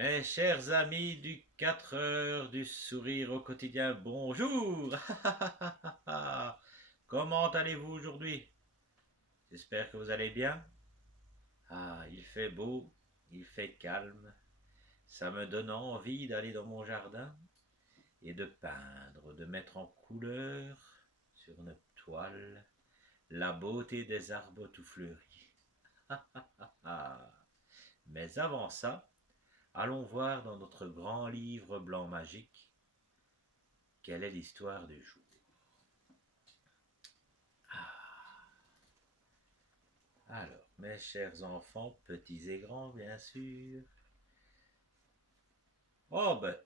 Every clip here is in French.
Mes chers amis du 4 heures du sourire au quotidien, bonjour. Comment allez-vous aujourd'hui? J'espère que vous allez bien. Ah, il fait beau, il fait calme. Ça me donne envie d'aller dans mon jardin et de peindre, de mettre en couleur sur une toile la beauté des arbres tout fleuris. Mais avant ça, allons voir dans notre grand livre blanc magique quelle est l'histoire du jour. Alors, mes chers enfants, petits et grands, bien sûr. Oh ben,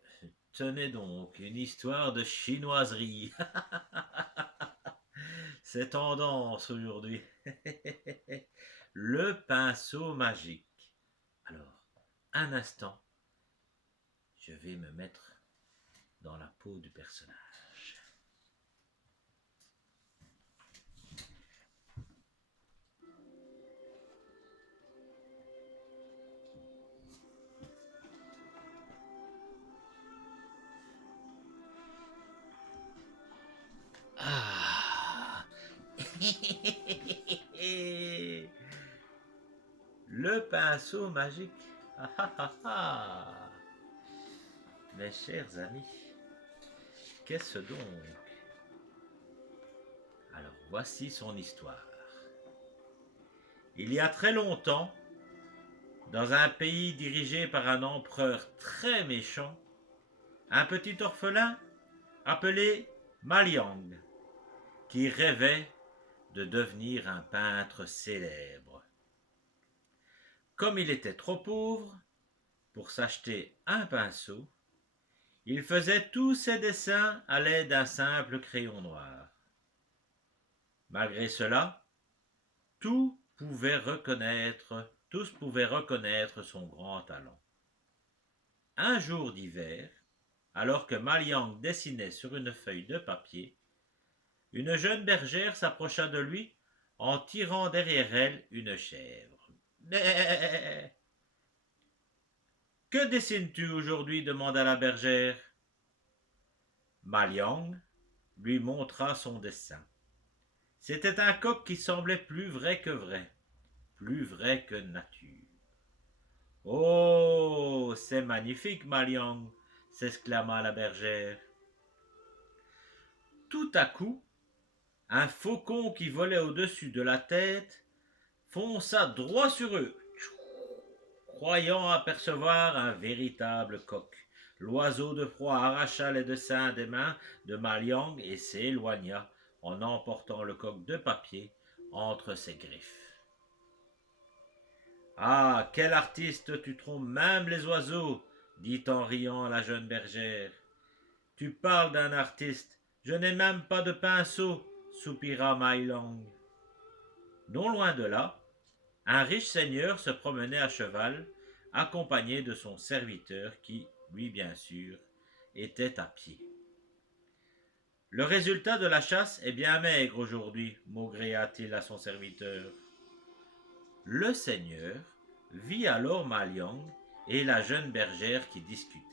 tenez donc, une histoire de chinoiserie. C'est tendance aujourd'hui. Le pinceau magique. Alors, un instant, je vais me mettre dans la peau du personnage. Ah. Le pinceau magique. Ah, ah, ah, ah. Mes chers amis, qu'est-ce donc? Alors voici son histoire. Il y a très longtemps, dans un pays dirigé par un empereur très méchant, un petit orphelin appelé Maliang, qui rêvait de devenir un peintre célèbre. Comme il était trop pauvre pour s'acheter un pinceau, il faisait tous ses dessins à l'aide d'un simple crayon noir. Malgré cela, tous pouvaient reconnaître son grand talent. Un jour d'hiver, alors que Maliang dessinait sur une feuille de papier, une jeune bergère s'approcha de lui en tirant derrière elle une chèvre. « Que dessines-tu aujourd'hui » demanda la bergère. Maliang lui montra son dessin. C'était un coq qui semblait plus vrai que vrai, plus vrai que nature. « Oh, c'est magnifique, Maliang » s'exclama la bergère. Tout à coup, un faucon qui volait au-dessus de la tête fonça droit sur eux, croyant apercevoir un véritable coq. L'oiseau de proie arracha les dessins des mains de Maliang et s'éloigna en emportant le coq de papier entre ses griffes. « Ah, quel artiste, tu trompes même les oiseaux » dit en riant la jeune bergère. « Tu parles d'un artiste, je n'ai même pas de pinceau » soupira Maliang. Non loin de là, un riche seigneur se promenait à cheval, accompagné de son serviteur qui, lui bien sûr, était à pied. « Le résultat de la chasse est bien maigre aujourd'hui, maugréa-t-il à son serviteur. Le seigneur vit alors Maliang et la jeune bergère qui discutaient.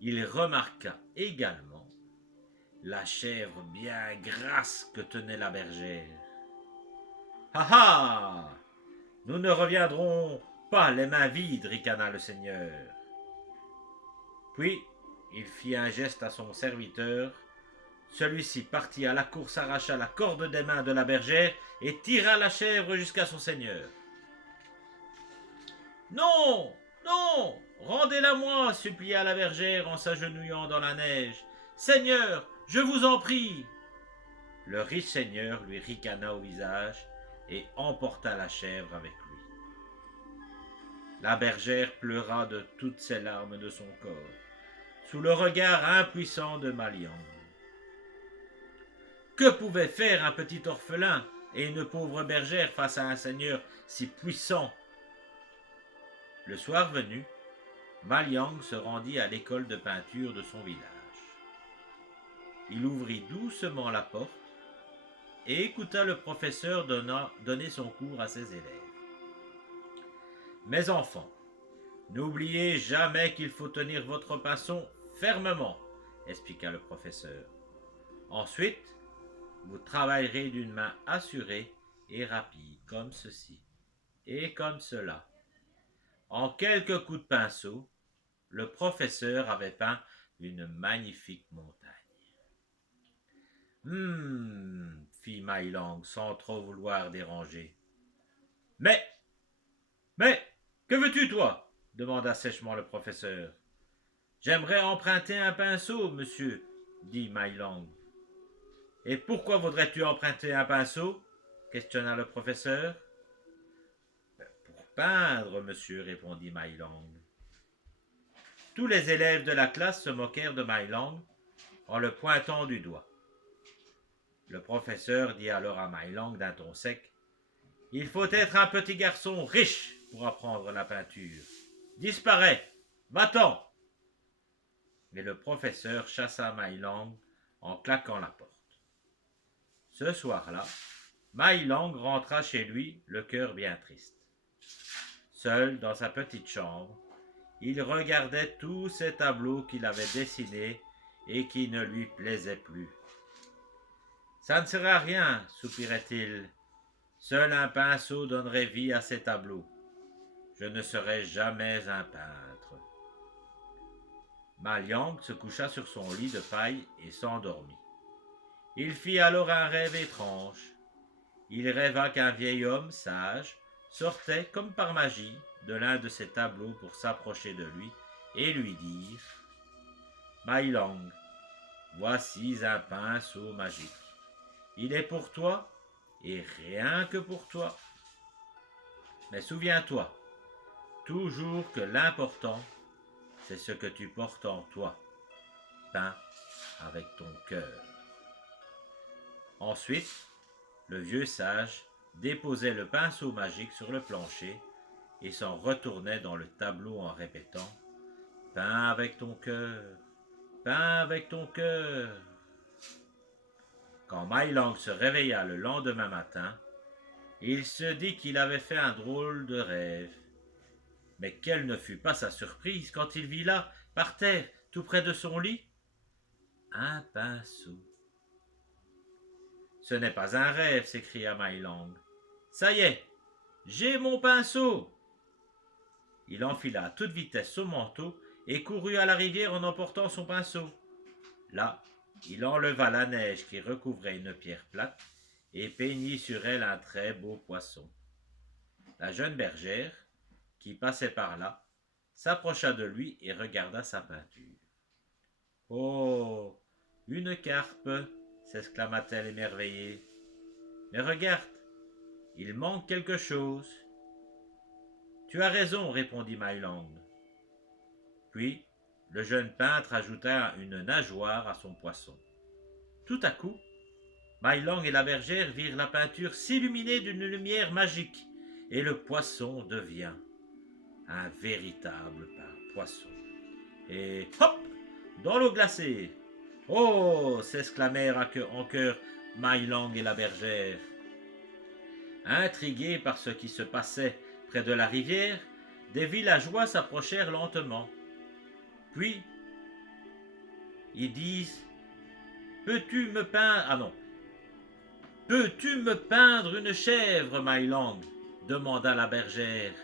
Il remarqua également la chèvre bien grasse que tenait la bergère. « Ah ah! Nous ne reviendrons pas les mains vides, ricana le seigneur. » Puis il fit un geste à son serviteur. Celui-ci partit à la course, arracha la corde des mains de la bergère et tira la chèvre jusqu'à son seigneur. « Non, non, rendez-la-moi » supplia la bergère en s'agenouillant dans la neige. « Seigneur, je vous en prie !» Le riche seigneur lui ricana au visage et emporta la chèvre avec lui. La bergère pleura de toutes ses larmes de son corps, sous le regard impuissant de Maliang. Que pouvait faire un petit orphelin et une pauvre bergère face à un seigneur si puissant? Le soir venu, Maliang se rendit à l'école de peinture de son village. Il ouvrit doucement la porte et écouta le professeur donner son cours à ses élèves. « Mes enfants, N'oubliez jamais qu'il faut tenir votre pinceau fermement, expliqua le professeur. Ensuite, vous travaillerez d'une main assurée et rapide, comme ceci, et comme cela. En quelques coups de pinceau, le professeur avait peint une magnifique montagne. Fit My Lang sans trop vouloir déranger. Mais, que veux-tu, toi demanda sèchement le professeur. J'aimerais emprunter un pinceau, monsieur, dit My Lang. Et pourquoi voudrais-tu emprunter un pinceau questionna le professeur. Pour peindre, monsieur, répondit My Lang. Tous les élèves de la classe se moquèrent de My Lang en le pointant du doigt. Le professeur dit alors à My Lang d'un ton sec: « Il faut être un petit garçon riche pour apprendre la peinture. Disparais, va-t'en !» Mais le professeur chassa My Lang en claquant la porte. Ce soir-là, My Lang rentra chez lui, le cœur bien triste. Seul dans sa petite chambre, il regardait tous ces tableaux qu'il avait dessinés et qui ne lui plaisaient plus. « Ça ne sert à rien, soupirait-il. Seul un pinceau donnerait vie à ces tableaux. Je ne serai jamais un peintre. » My Lang se coucha sur son lit de paille et s'endormit. Il fit alors un rêve étrange. Il rêva qu'un vieil homme sage sortait comme par magie de l'un de ses tableaux pour s'approcher de lui et lui dire: « My Lang, voici un pinceau magique. Il est pour toi et rien que pour toi. Mais souviens-toi toujours que l'important, c'est ce que tu portes en toi, peint avec ton cœur. » Ensuite, le vieux sage déposait le pinceau magique sur le plancher et s'en retournait dans le tableau en répétant: « Peins avec ton cœur, peins avec ton cœur. » Quand My Lang se réveilla le lendemain matin, il se dit qu'il avait fait un drôle de rêve. Mais quelle ne fut pas sa surprise quand il vit là, par terre, tout près de son lit, un pinceau. « Ce n'est pas un rêve, s'écria My Lang. Ça y est, j'ai mon pinceau. » Il enfila à toute vitesse son manteau et courut à la rivière en emportant son pinceau. Là, il enleva la neige qui recouvrait une pierre plate et peignit sur elle un très beau poisson. La jeune bergère, qui passait par là, s'approcha de lui et regarda sa peinture. « Oh, une carpe !» s'exclama-t-elle émerveillée. « Mais regarde, il manque quelque chose. »« Tu as raison, répondit My Lang. » Puis, le jeune peintre ajouta une nageoire à son poisson. Tout à coup, My Lang et la bergère virent la peinture s'illuminer d'une lumière magique, et le poisson devient un véritable poisson. Et hop, dans l'eau glacée. « Oh !» s'exclamèrent en chœur My Lang et la bergère. Intrigués par ce qui se passait près de la rivière, des villageois s'approchèrent lentement. Puis, ils disent: « Peux-tu me peindre une chèvre, My Lang ?» demanda la bergère.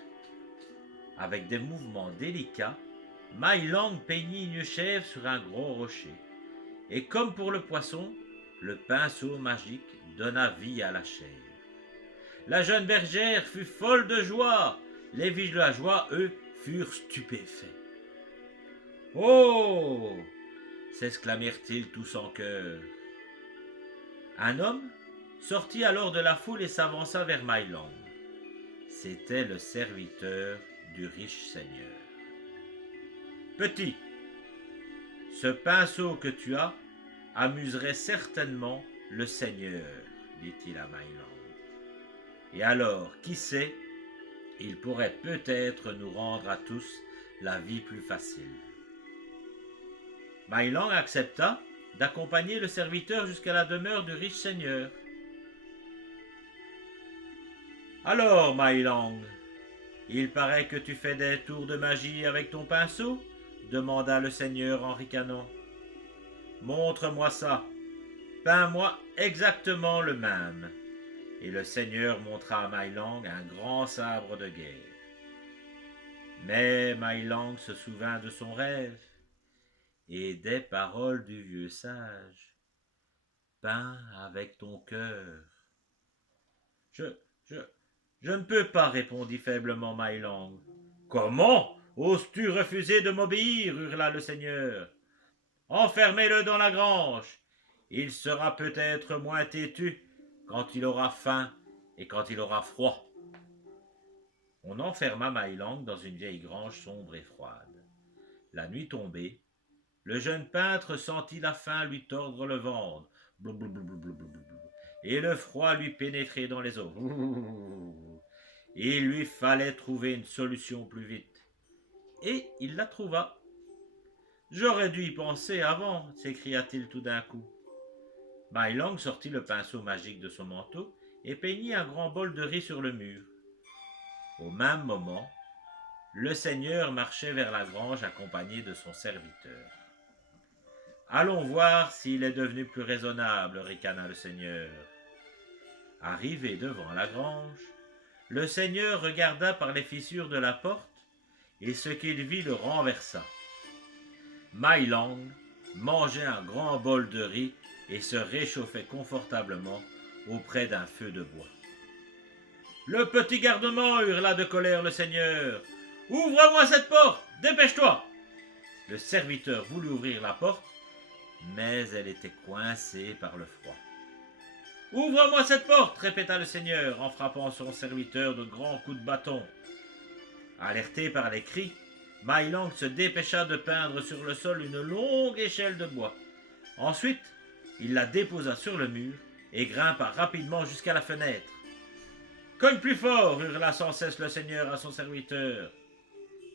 Avec des mouvements délicats, My Lang peignit une chèvre sur un gros rocher. Et comme pour le poisson, le pinceau magique donna vie à la chèvre. La jeune bergère fut folle de joie. Les villageois, eux, furent stupéfaits. « Oh !» s'exclamèrent-ils tous en chœur. Un homme sortit alors de la foule et s'avança vers My Lang. C'était le serviteur du riche seigneur. « Petit, ce pinceau que tu as amuserait certainement le seigneur, dit-il à My Lang. Et alors, qui sait, il pourrait peut-être nous rendre à tous la vie plus facile. » My Lang accepta d'accompagner le serviteur jusqu'à la demeure du riche seigneur. « Alors, My Lang, Il paraît que tu fais des tours de magie avec ton pinceau, demanda le seigneur en ricanant. Montre-moi ça. Peins-moi exactement le même. Et le seigneur montra à Mai Lang un grand sabre de guerre. Mais Mai Lang se souvint de son rêve et des paroles du vieux sage. Peins avec ton cœur. Je, je, je ne peux pas, répondit faiblement Mai Lang. Comment oses-tu refuser de m'obéir, hurla le seigneur. Enfermez-le dans la grange. Il sera peut-être moins têtu quand il aura faim et quand il aura froid. On enferma Mai Lang dans une vieille grange sombre et froide. La nuit tombée, le jeune peintre sentit la faim lui tordre le ventre, et le froid lui pénétrer dans les os. Il lui fallait trouver une solution plus vite. Et il la trouva. J'aurais dû y penser avant, s'écria-t-il tout d'un coup. Mai Lang sortit le pinceau magique de son manteau et peignit un grand bol de riz sur le mur. Au même moment, le seigneur marchait vers la grange accompagné de son serviteur. Allons voir s'il est devenu plus raisonnable, ricana le seigneur. Arrivé devant la grange, le seigneur regarda par les fissures de la porte et ce qu'il vit le renversa. Mai Lang mangeait un grand bol de riz et se réchauffait confortablement auprès d'un feu de bois. Le petit gardement, hurla de colère le seigneur. Ouvre-moi cette porte, dépêche-toi. Le serviteur voulut ouvrir la porte, mais elle était coincée par le froid. Ouvre-moi cette porte, répéta le seigneur en frappant son serviteur de grands coups de bâton. Alerté par les cris, Mai Lang se dépêcha de peindre sur le sol une longue échelle de bois. Ensuite, il la déposa sur le mur et grimpa rapidement jusqu'à la fenêtre. Cogne plus fort, hurla sans cesse le seigneur à son serviteur.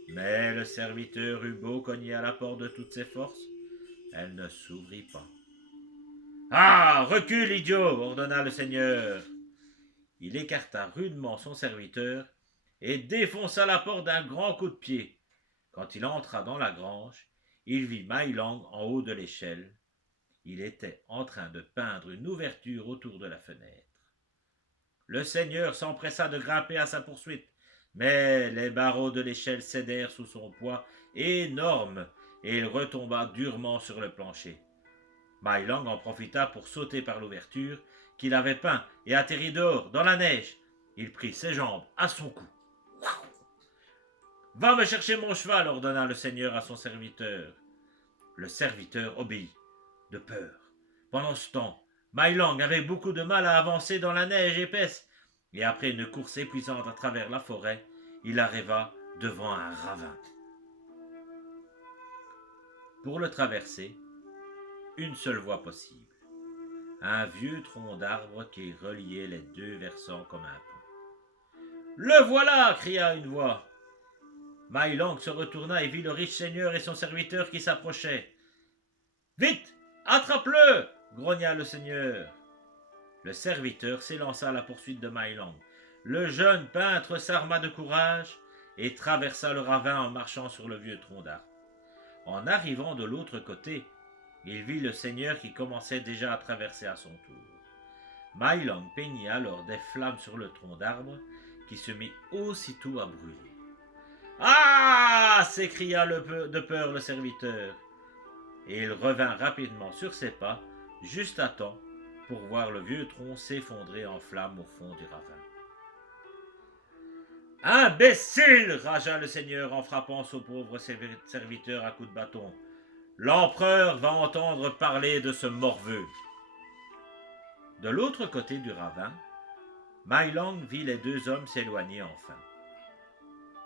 Mais le serviteur eut beau cogner à la porte de toutes ses forces, elle ne s'ouvrit pas. Ah, recule, idiot, ordonna le seigneur. Il écarta rudement son serviteur et défonça la porte d'un grand coup de pied. Quand il entra dans la grange, il vit Mai Lang en haut de l'échelle. Il était en train de peindre une ouverture autour de la fenêtre. Le seigneur s'empressa de grimper à sa poursuite, mais les barreaux de l'échelle cédèrent sous son poids énorme et il retomba durement sur le plancher. Mai Lang en profita pour sauter par l'ouverture qu'il avait peint et atterrit dehors, dans la neige. Il prit ses jambes à son cou. « Va me chercher mon cheval, ordonna le seigneur à son serviteur. Le serviteur obéit, de peur. Pendant ce temps, Mai Lang avait beaucoup de mal à avancer dans la neige épaisse, et après une course épuisante à travers la forêt, il arriva devant un ravin. Pour le traverser, une seule voie possible. Un vieux tronc d'arbre qui reliait les deux versants comme un pont. « Le voilà !» cria une voix. Mai Lang se retourna et vit le riche seigneur et son serviteur qui s'approchaient. « Vite, attrape-le !» grogna le seigneur. Le serviteur s'élança à la poursuite de Mai Lang. Le jeune peintre s'arma de courage et traversa le ravin en marchant sur le vieux tronc d'arbre. En arrivant de l'autre côté, il vit le seigneur qui commençait déjà à traverser à son tour. Mai Lang peignit alors des flammes sur le tronc d'arbre qui se mit aussitôt à brûler. « Ah !» s'écria de peur le serviteur. Et il revint rapidement sur ses pas, juste à temps pour voir le vieux tronc s'effondrer en flammes au fond du ravin. « Imbécile !» ragea le seigneur en frappant son pauvre serviteur à coups de bâton. « L'empereur va entendre parler de ce morveux. » De l'autre côté du ravin, Mai Lang vit les deux hommes s'éloigner enfin.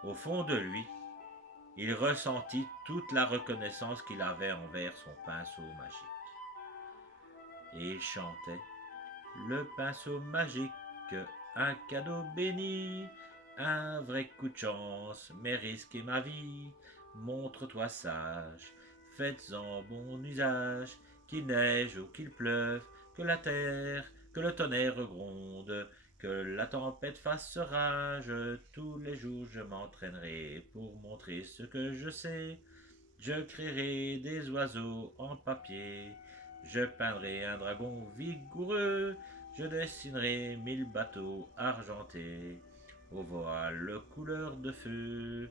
Au fond de lui, il ressentit toute la reconnaissance qu'il avait envers son pinceau magique. Et il chantait « Le pinceau magique, un cadeau béni, un vrai coup de chance, mais risquez ma vie. Montre-toi sage, faites-en bon usage, qu'il neige ou qu'il pleuve, que la terre, que le tonnerre gronde, Que la tempête fasse rage, tous les jours je m'entraînerai pour montrer ce que je sais. Je créerai des oiseaux en papier, je peindrai un dragon vigoureux, je dessinerai 1000 bateaux argentés, aux voiles couleur de feu.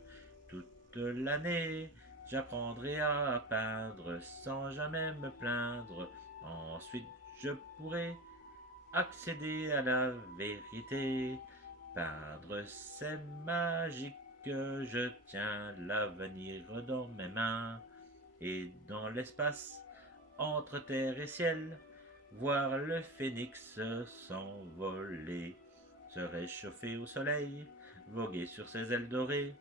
Toute l'année, j'apprendrai à peindre sans jamais me plaindre. Ensuite, je pourrai accéder à la vérité. Peindre, c'est magique, je tiens l'avenir dans mes mains. Et dans l'espace, entre terre et ciel, voir le phénix s'envoler, se réchauffer au soleil, voguer sur ses ailes dorées.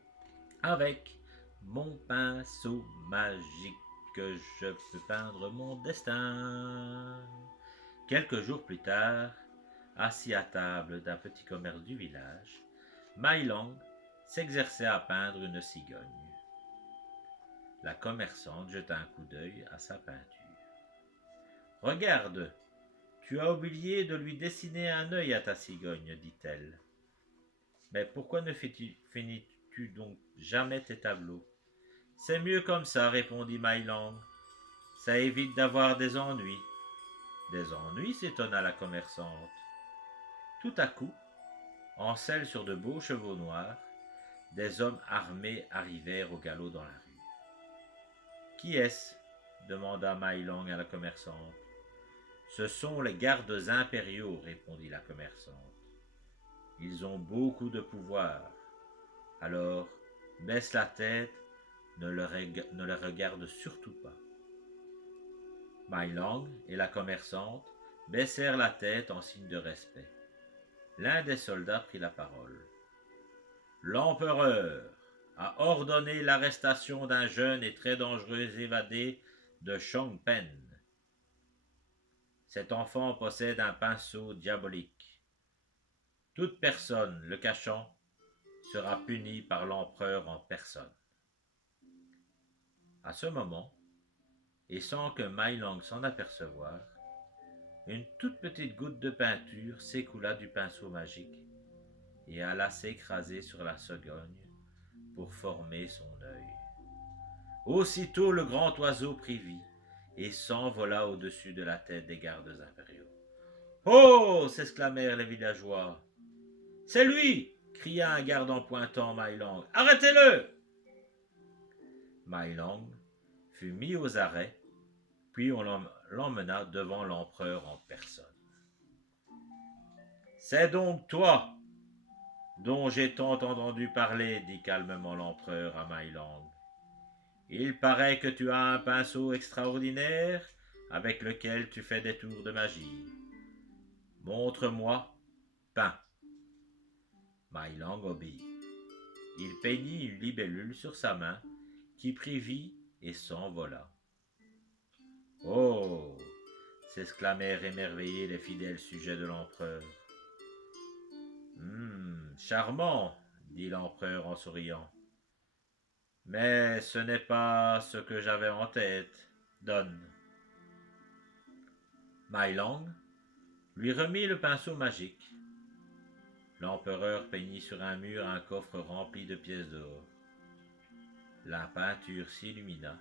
Avec mon pinceau magique, je peux peindre mon destin. Quelques jours plus tard, assis à table d'un petit commerce du village, Mai Long s'exerçait à peindre une cigogne. La commerçante jeta un coup d'œil à sa peinture. Regarde, tu as oublié de lui dessiner un œil à ta cigogne, dit-elle. Mais pourquoi ne finis-tu donc jamais tes tableaux? C'est mieux comme ça, répondit Mai Long. Ça évite d'avoir des ennuis. Des ennuis, s'étonna la commerçante. Tout à coup, en selle sur de beaux chevaux noirs, des hommes armés arrivèrent au galop dans la rue. Qui est-ce? Demanda Mai Long à la commerçante. Ce sont les gardes impériaux, répondit la commerçante. Ils ont beaucoup de pouvoir. Alors, baisse la tête, ne les regarde surtout pas. Mai Long et la commerçante baissèrent la tête en signe de respect. L'un des soldats prit la parole. L'empereur a ordonné l'arrestation d'un jeune et très dangereux évadé de Chongpen. Cet enfant possède un pinceau diabolique. Toute personne le cachant sera punie par l'empereur en personne. À ce moment, et sans que Mai Long s'en apercevoie, une toute petite goutte de peinture s'écoula du pinceau magique et alla s'écraser sur la cigogne pour former son œil. Aussitôt le grand oiseau prit vie et s'envola au-dessus de la tête des gardes impériaux. Oh! S'exclamèrent les villageois. C'est lui! Cria un garde en pointant Mai Long. Arrêtez-le! Mai Long fut mis aux arrêts, puis on l'emmena devant l'empereur en personne. C'est donc toi dont j'ai tant entendu parler, dit calmement l'empereur à Mai Long. Il paraît que tu as un pinceau extraordinaire avec lequel tu fais des tours de magie. Montre-moi, peins. Mai Long obéit. Il peignit une libellule sur sa main qui prit vie et s'envola. Oh! S'exclamèrent émerveillés les fidèles sujets de l'empereur. Charmant, dit l'empereur en souriant. Mais ce n'est pas ce que j'avais en tête. Donne. Mai Long lui remit le pinceau magique. L'empereur peignit sur un mur un coffre rempli de pièces d'or. La peinture s'illumina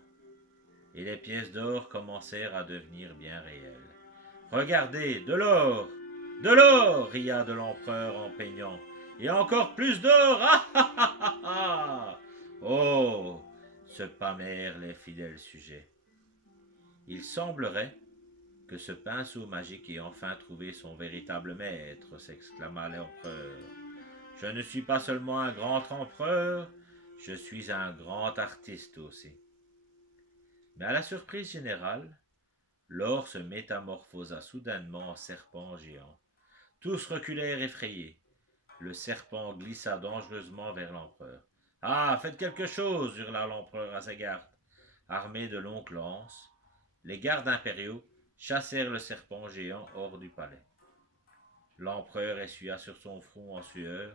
et les pièces d'or commencèrent à devenir bien réelles. Regardez, de l'or! De l'or! Ria de l'empereur en peignant. Et encore plus d'or! Ah ah ah ah ah! Oh! Se pâmèrent les fidèles sujets. Il semblerait que ce pinceau magique ait enfin trouvé son véritable maître, s'exclama l'empereur. Je ne suis pas seulement un grand empereur, je suis un grand artiste aussi. Mais à la surprise générale, l'or se métamorphosa soudainement en serpent géant. Tous reculèrent effrayés. Le serpent glissa dangereusement vers l'empereur. Ah, faites quelque chose, hurla l'empereur à ses gardes. Armés de longues lances, les gardes impériaux chassèrent le serpent géant hors du palais. L'empereur essuya sur son front en sueur,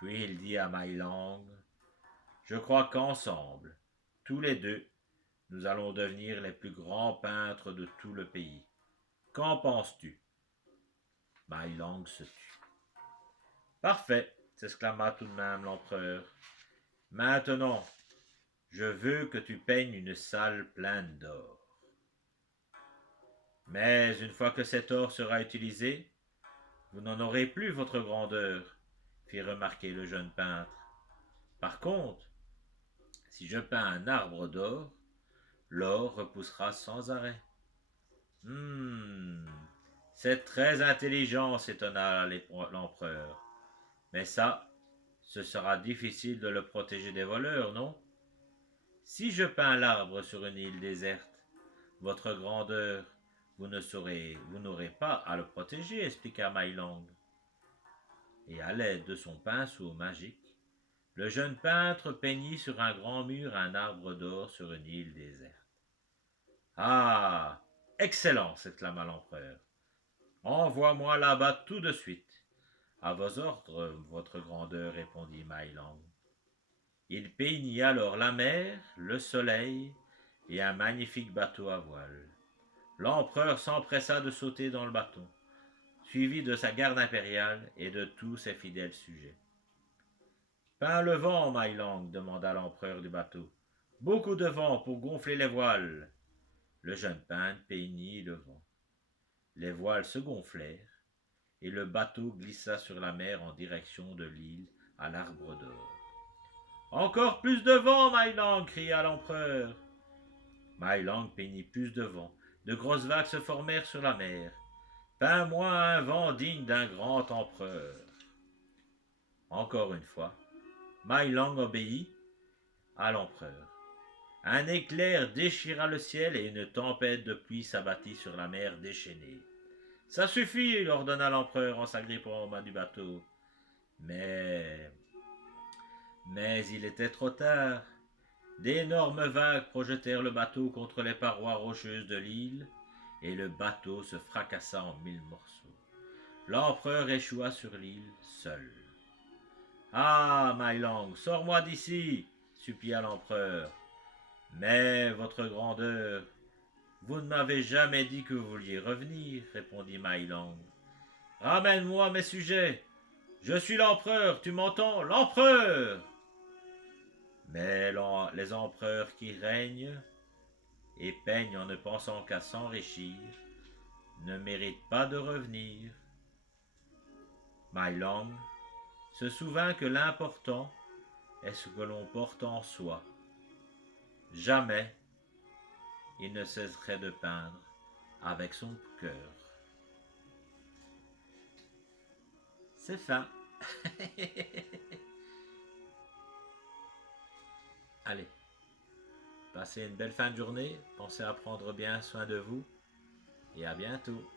puis il dit à Mai Long, « Je crois qu'ensemble, tous les deux, nous allons devenir les plus grands peintres de tout le pays. Qu'en penses-tu? » Mai Long se tut. Parfait, s'exclama tout de même l'empereur. Maintenant, je veux que tu peignes une salle pleine d'or. Mais une fois que cet or sera utilisé, vous n'en aurez plus, votre grandeur, fit remarquer le jeune peintre. Par contre, si je peins un arbre d'or, l'or repoussera sans arrêt. Hmm, c'est très intelligent, s'étonna l'empereur. Mais ça, ce sera difficile de le protéger des voleurs, non? Si je peins l'arbre sur une île déserte, votre grandeur, vous n'aurez pas à le protéger, expliqua Mailang. Et à l'aide de son pinceau magique, le jeune peintre peignit sur un grand mur un arbre d'or sur une île déserte. Ah, excellent, s'exclama l'empereur. Envoie-moi là-bas tout de suite. À vos ordres, votre grandeur, répondit Mailang. Il peignit alors la mer, le soleil et un magnifique bateau à voile. L'empereur s'empressa de sauter dans le bateau, suivi de sa garde impériale et de tous ses fidèles sujets. Peins le vent, Mailang, demanda l'empereur du bateau. Beaucoup de vent pour gonfler les voiles. Le jeune peintre peignit le vent. Les voiles se gonflèrent et le bateau glissa sur la mer en direction de l'île à l'arbre d'or. Encore plus de vent, Mailang, cria l'empereur. Mailang peignit plus de vent. De grosses vagues se formèrent sur la mer. Peins-moi un vent digne d'un grand empereur. Encore une fois, Mailang obéit à l'empereur. Un éclair déchira le ciel et une tempête de pluie s'abattit sur la mer déchaînée. Ça suffit, ordonna l'empereur en s'agrippant aux mains du bateau. Mais il était trop tard. D'énormes vagues projetèrent le bateau contre les parois rocheuses de l'île, et le bateau se fracassa en 1000 morceaux. L'empereur échoua sur l'île, seul. Ah, Mailang, sors-moi d'ici, supplia l'empereur. Mais, votre grandeur, vous ne m'avez jamais dit que vous vouliez revenir, répondit Mailang. Ramène-moi mes sujets. Je suis l'empereur, tu m'entends? L'empereur! Mais les empereurs qui règnent et peignent en ne pensant qu'à s'enrichir ne méritent pas de revenir. Mailang se souvint que l'important est ce que l'on porte en soi. Jamais il ne cesserait de peindre avec son cœur. C'est fin. Allez, passez une belle fin de journée, pensez à prendre bien soin de vous et à bientôt.